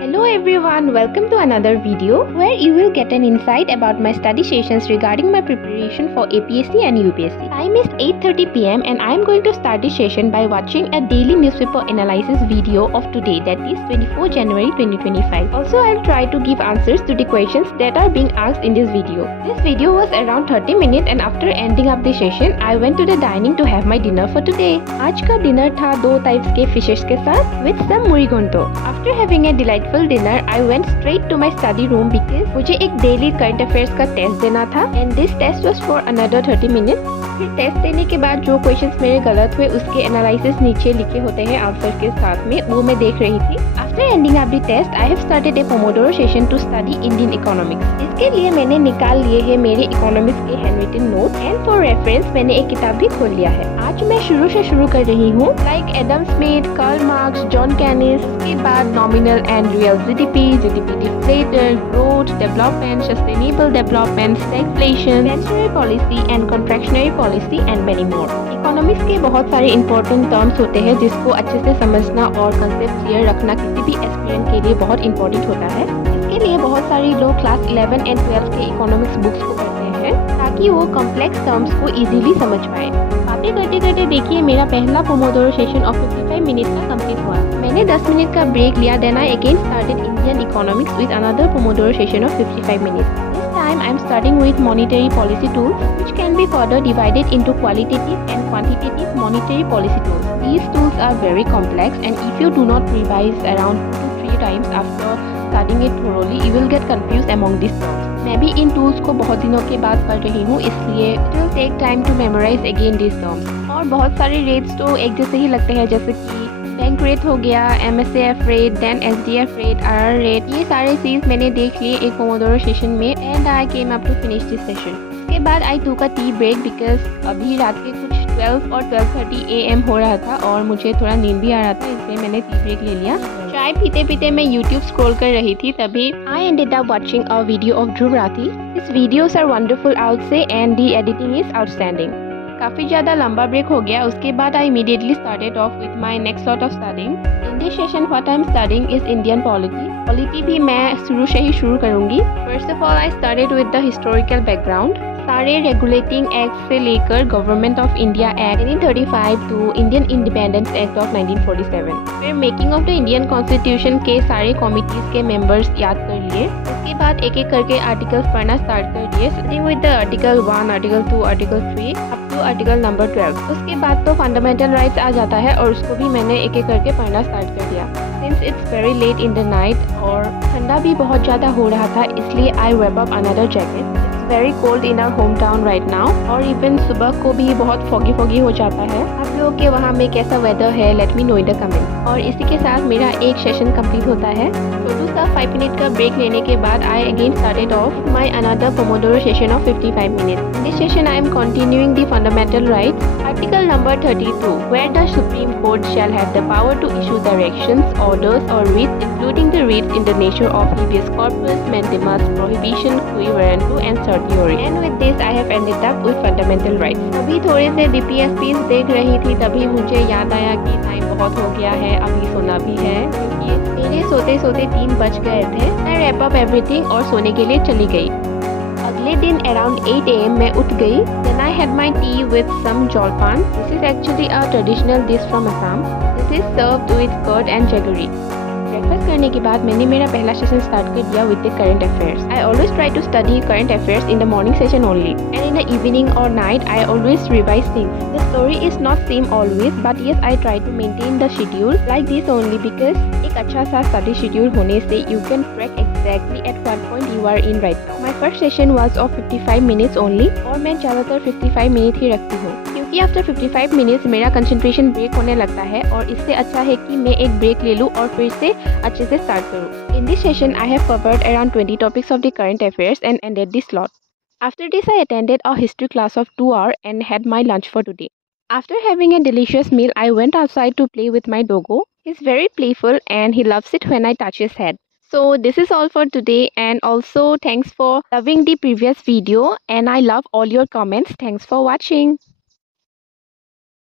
Hello everyone, welcome to another video where you will get an insight about my study sessions regarding my preparation for APSC and UPSC. Time is 8:30 pm and I am going to start this session by watching a daily newspaper analysis video of today, that is 24 January 2025. Also, I'll try to give answers to the questions that are being asked in this video. This video was around 30 minutes and after ending up the session, I went to the dining to have my dinner for today. आज का dinner था 2 types के fishes के साथ with some murigonto. After having a delightful dinner, I went straight to my study room because मुझे एक daily current affairs का test देना था and this test was for another 30 minutes. फिर टेस्ट देने के बाद जो क्वेश्चंस मेरे गलत हुए उसके एनालिसिस नीचे लिखे होते हैं आंसर के साथ में, वो मैं देख रही थी. After ending up the test I have started a pomodoro session to study Indian economics. इसके लिए मैंने निकाल लिए हैं मेरे इकोनॉमिक्स के handwritten note and for reference मैंने एक किताब भी खोल लिया है. आज मैं शुरू कर रही हूँ like Adam Smith, Karl Marx, John Keynes. उसके बाद nominal and real GDP deflator, growth, development, sustainable development, stagflation, expansionary policy and contractionary policy and many more. Economics के बहुत सारे इंपॉर्टेंट टर्म्स होते हैं जिसको अच्छे से समझना और कंसेप्ट क्लियर रखना किसी भी एस्पिरेंट के लिए बहुत इंपॉर्टेंट होता है. इसके लिए बहुत सारे लोग क्लास 11 एंड 12 के इकोनॉमिक्स बुक्स को पढ़ते हैं ताकि वो कॉम्प्लेक्स टर्म्स को इजीली समझ पाए. बातें करते करते देखिए मेरा पहला पोमोडोरो सेशन ऑफ 55 मिनट का कंप्लीट हुआ. मैंने 10 मिनट का ब्रेक लिया. Then I again started Indian economics with another pomodoro session of 55 minutes. Time I am starting with monetary policy tools, which can be further divided into qualitative and quantitative monetary policy tools. These tools are very complex and if you do not revise around 2 to 3 times after studying it thoroughly, you will get confused among these terms. मैं भी इन tools को बहुत दिनों के बाद पढ़ रही हूँ, इसलिए it will take time to memorize again these terms. और बहुत सारे रेट्स तो एक जैसे ही लगते हैं, जैसे कि बैंक रेट हो गया, MSAF rate, then SDF rate, RR rate. ये सारे चीज मैंने देख लिए एक पोमोडोरो सेशन में and I came up to finish this session. उसके बाद आई टूक अ टी ब्रेक बिकॉज अभी रात के कुछ 12 और 12:30 AM हो रहा था और मुझे थोड़ा नींद भी आ रहा था, इसलिए मैंने टी ब्रेक ले लिया. चाय पीते पीते मैं YouTube स्क्रॉल कर रही थी, तभी I ended up watching a video of Dhruv Rathee. This videos are wonderful out से and the editing is outstanding. काफ़ी ज़्यादा लंबा ब्रेक हो गया. उसके बाद I immediately started off with my next lot of studying. In this session what I am studying is Indian polity भी मैं शुरू से ही शुरू करूँगी. First of all I started with the historical background. सारे रेगुलेटिंग एक्ट से लेकर government of India act 1935 to Indian independence act of 1947. फिर making of the Indian constitution के सारे कमिटीज के मेंबर्स याद कर लिए. उसके बाद एक एक करके आर्टिकल्स पढ़ना स्टार्ट कर दिए, starting with the article 1, article 2, article 3 up to article number 12. उसके बाद तो फंडामेंटल राइट्स आ जाता है और उसको भी मैंने एक एक करके पढ़ना स्टार्ट कर दिया. Since it's very late in the night और ठंडा भी बहुत ज़्यादा हो रहा था, इसलिए I wrap up another jacket. Very cold in our home town right now और इवन सुबह को भी बहुत फॉगी हो जाता है. आप लोगों के वहाँ में कैसा वेदर है, let me know in the comment. और इसी के साथ मेरा एक सेशन कंप्लीट होता है. छोटू सा 5 मिनट का ब्रेक लेने के बाद आई again started of my another pomodoro session of 55 minutes. In this session I am continuing the fundamental rights. Article number 32 where the Supreme Court shall have the power to issue directions, orders or writs including the writs in the nature of habeas corpus, mandamus, prohibition, qui warranto and certiorari. And with this I have ended up with fundamental rights. अभी थोड़े से DPSPs देख रही थी, तभी मुझे याद आया कि टाइम बहुत हो गया है, अभी सोना भी है क्योंकि मेरे सोते सोते 3 बज गए थे. I wrap up everything और सोने के लिए चली गई. अगले दिन अराउंड 8 AM मैं उठ गई. Then I had my tea with some jolpan. This is actually a traditional dish from Assam. This is served with curd and jaggery. Breakfast करने के बाद मैंने मेरा पहला सेशन स्टार्ट कर दिया with the current affairs. I always try to study current affairs in the morning session only and in the evening और night I always revise things. The story is not same always but yes I try to maintain the schedule like this only because एक अच्छा सा study schedule होने से you can track exactly at what point you are in right now. My first session was of 55 minutes only और मैं ज़्यादातर 55 minute ही रखती हूँ क्योंकि आफ्टर 55 मिनट्स मेरा कंसंट्रेशन ब्रेक होने लगता है और इससे अच्छा है कि मैं एक ब्रेक ले लूँ और फिर से अच्छे से स्टार्ट करूँ. इन this session I have covered around 20 topics of the current affairs and ended this slot. After this I attended a history class of 2 hours and had my lunch for today. After having a delicious meal I went outside to play with my doggo. He's very playful and he loves it when I touch his head. So this is all for today and also thanks for loving the previous video and I love all your comments. Thanks for watching.